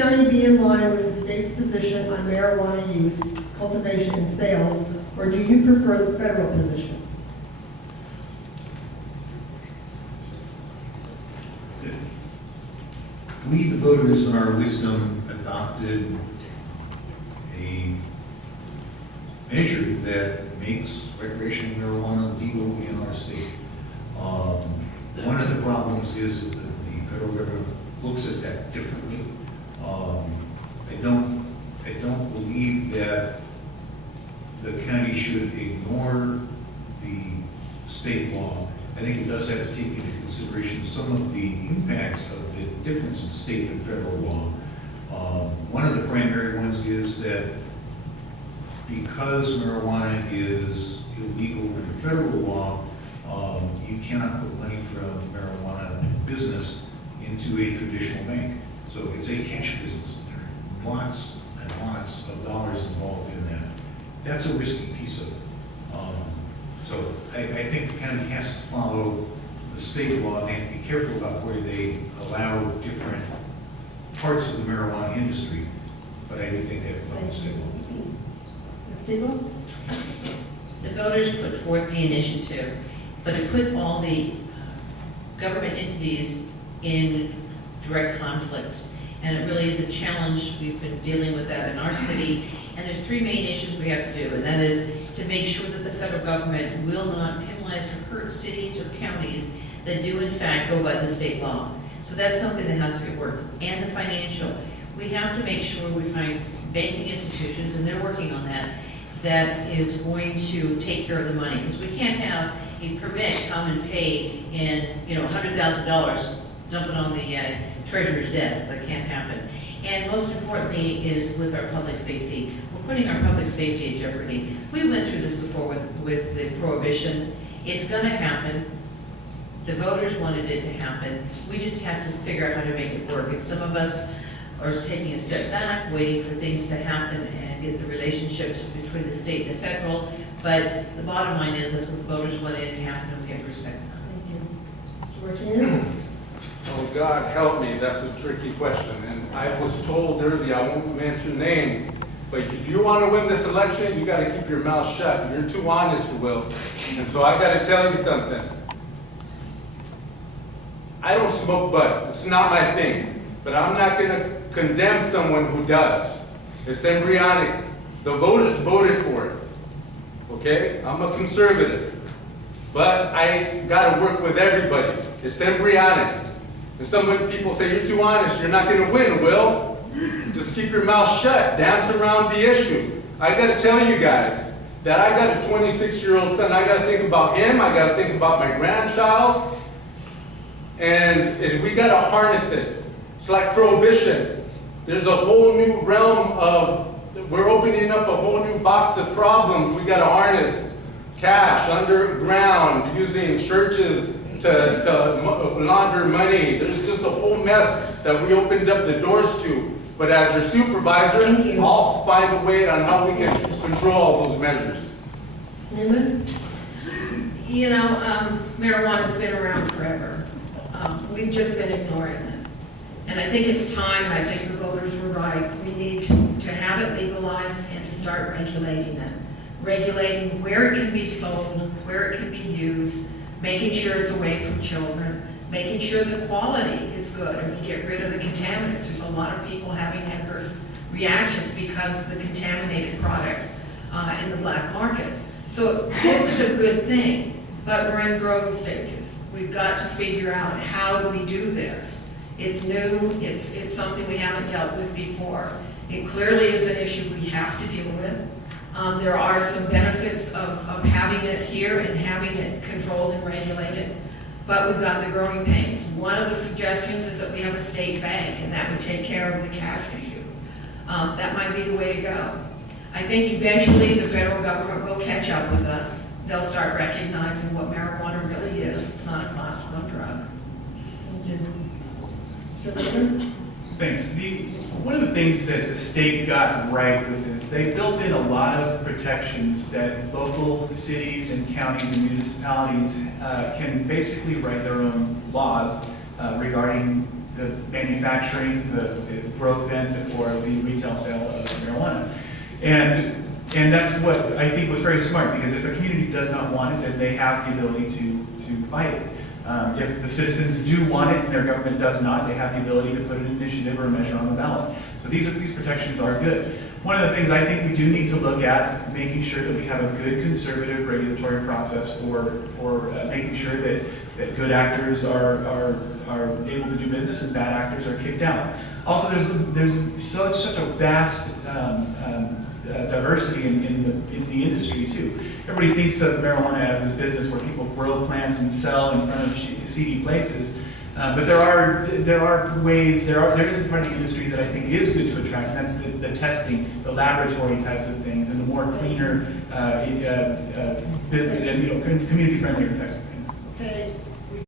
county be in line with the state's position on marijuana use, cultivation, and sales, or do you prefer the federal position? We, the voters, in our wisdom, adopted a measure that makes recreational marijuana legal in our state. One of the problems is that the federal government looks at that differently. I don't believe that the county should ignore the state law. I think it does have to take into consideration some of the impacts of the difference in state and federal law. One of the primary ones is that because marijuana is illegal under federal law, you cannot put money from marijuana business into a traditional bank. So it's a cash business. There are lots and lots of dollars involved in that. That's a risky piece of it. So I think the county has to follow the state law, and they have to be careful about where they allow different parts of the marijuana industry, but I do think they have to follow the state law. Ms. Beagle? The voters put forth the initiative, but it put all the government entities in direct conflict. And it really is a challenge. We've been dealing with that in our city. And there's three main issues we have to do, and that is to make sure that the federal government will not penalize or hurt cities or counties that do in fact go by the state law. So that's something that has to get worked. And the financial. We have to make sure we find banking institutions, and they're working on that, that is going to take care of the money. Because we can't have a permit come and pay in, $100,000, dump it on the treasurer's desk. That can't happen. And most importantly is with our public safety. We're putting our public safety in jeopardy. We went through this before with the prohibition. It's going to happen. The voters wanted it to happen. We just have to figure out how to make it work. And some of us are taking a step back, waiting for things to happen and get the relationships between the state and the federal. But the bottom line is that's what the voters wanted it to happen, and we have to respect that. Thank you. Mr. Martinez? Oh, God help me, that's a tricky question. And I was told earlier, I won't mention names, but if you want to win this election, you got to keep your mouth shut. You're too honest, Will. And so I got to tell you something. I don't smoke bud. It's not my thing. But I'm not going to condemn someone who does. It's embryonic. The voters voted for it. Okay? I'm a conservative. But I got to work with everybody. It's embryonic. If some people say you're too honest, you're not going to win, Will. Just keep your mouth shut. Dance around the issue. I got to tell you guys that I got a 26-year-old son. I got to think about him. I got to think about my grandchild. And we got to harness it. It's like prohibition. There's a whole new realm of, we're opening up a whole new box of problems. We got to harness cash, underground, using churches to launder money. There's just a whole mess that we opened up the doors to. But as your supervisor, I'll find a way on how we can control all those measures. Newman? Marijuana's been around forever. We've just been ignoring it. And I think it's time, and I think the voters were right, we need to have it legalized and to start regulating it. Regulating where it can be sold, where it can be used, making sure it's away from children, making sure the quality is good, and we get rid of the contaminants. There's a lot of people having adverse reactions because of the contaminated product in the black market. So this is a good thing, but we're in growing stages. We've got to figure out how do we do this. It's new, it's something we haven't dealt with before. It clearly is an issue we have to deal with. There are some benefits of having it here and having it controlled and regulated, but we've got the growing pains. One of the suggestions is that we have a state bank, and that would take care of the cash issue. That might be the way to go. I think eventually the federal government will catch up with us. They'll start recognizing what marijuana really is. It's not a class 1 drug. Thanks. One of the things that the state got right with is they built in a lot of protections that local cities and counties and municipalities can basically write their own laws regarding the manufacturing, the growth end, or the retail sale of marijuana. And that's what I think was very smart, because if a community does not want it, then they have the ability to fight it. If the citizens do want it and their government does not, they have the ability to put an initiative or a measure on the ballot. So these protections are good. One of the things I think we do need to look at, making sure that we have a good conservative regulatory process for making sure that good actors are able to do business and bad actors are kicked out. Also, there's such a vast diversity in the industry too. Everybody thinks of marijuana as this business where people grow plants and sell in front of seedy places, but there is a part of the industry that I think is good to attract, and that's the testing, the laboratory types of things, and the more cleaner business and community friendlier types of things.